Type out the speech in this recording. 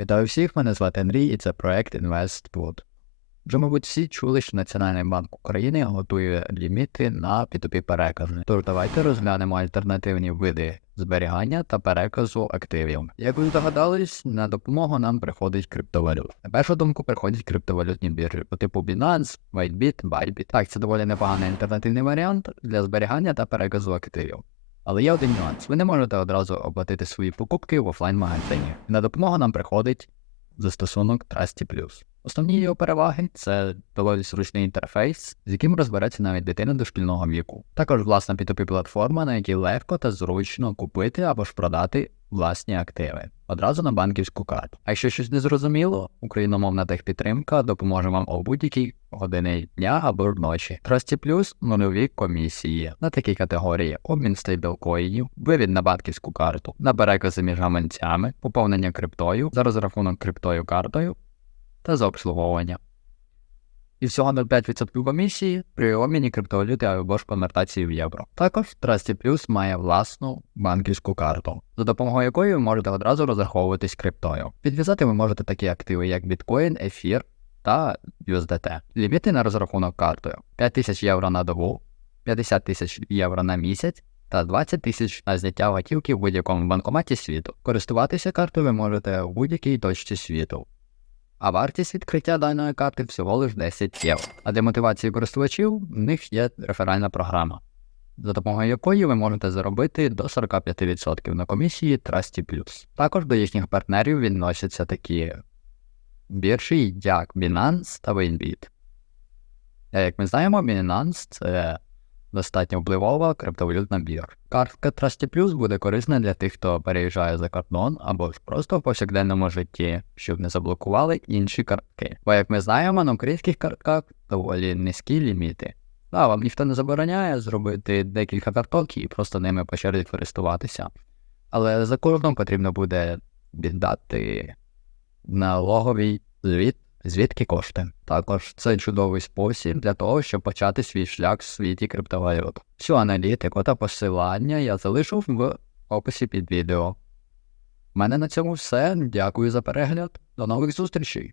Вітаю всіх, мене звати Андрій і це проект InvestWood. Вже, мабуть, всі чули, що Національний банк України готує ліміти на P2P перекази. Тож давайте розглянемо альтернативні види зберігання та переказу активів. Як ви здогадались, на допомогу нам приходить криптовалют. На першу думку приходять криптовалютні біржі по типу Binance, WhiteBit, Bybit. Так, це доволі непоганий альтернативний варіант для зберігання та переказу активів. Але є один нюанс: ви не можете одразу оплатити свої покупки в офлайн-магазині. На допомогу нам приходить застосунок Trusty Основні його переваги це доволі зручний інтерфейс, з яким розбереться навіть дитина дошкільного віку. Також власна P2P платформа, на якій легко та зручно купити або ж продати власні активи одразу на банківську карту. А якщо щось не зрозуміло, україномовна техпідтримка допоможе вам у будь-якій годині дня або ночі. Trusty Plus – нульові комісії на такі категорії: обмін стейблкоїнів, вивід на банківську карту, на перекази між гаманцями, поповнення криптою за розрахунок криптою картою та за обслуговування. І всього 0,5% комісії при обміні криптовалюти або ж конвертації в євро. Також Trusty Plus має власну банківську карту, за допомогою якої ви можете одразу розраховуватись криптою. Підв'язати ви можете такі активи, як біткоін, ефір та USDT. Ліміти на розрахунок картою 5 тисяч євро на добу, 50 тисяч євро на місяць. Та 20 тисяч на зняття готівки в будь-якому банкоматі світу. Користуватися картою ви можете в будь-якій точці світу а вартість відкриття даної карти всього лиш 10 євро. А для мотивації користувачів в них є реферальна програма, за допомогою якої ви можете заробити до 45% на комісії Trusty Також до їхніх партнерів відносяться такі біржі, як Binance та Winbit. Як ми знаємо, Binance це достатньо впливова криптовалютна біржа. Картка Trusty Plus буде корисна для тих, хто переїжджає за кордон або ж просто в повсякденному житті, щоб не заблокували інші картки. Бо, як ми знаємо, на українських картках доволі низькі ліміти. А вам ніхто не забороняє зробити декілька карток і просто ними по черзі користуватися. Але за кордон потрібно буде віддати налоговий звіт звідки кошти. Також це чудовий спосіб для того, щоб почати свій шлях в світі криптовалют. Всю аналітику та посилання я залишив в описі під відео. У мене на цьому все. Дякую за перегляд. До нових зустрічей!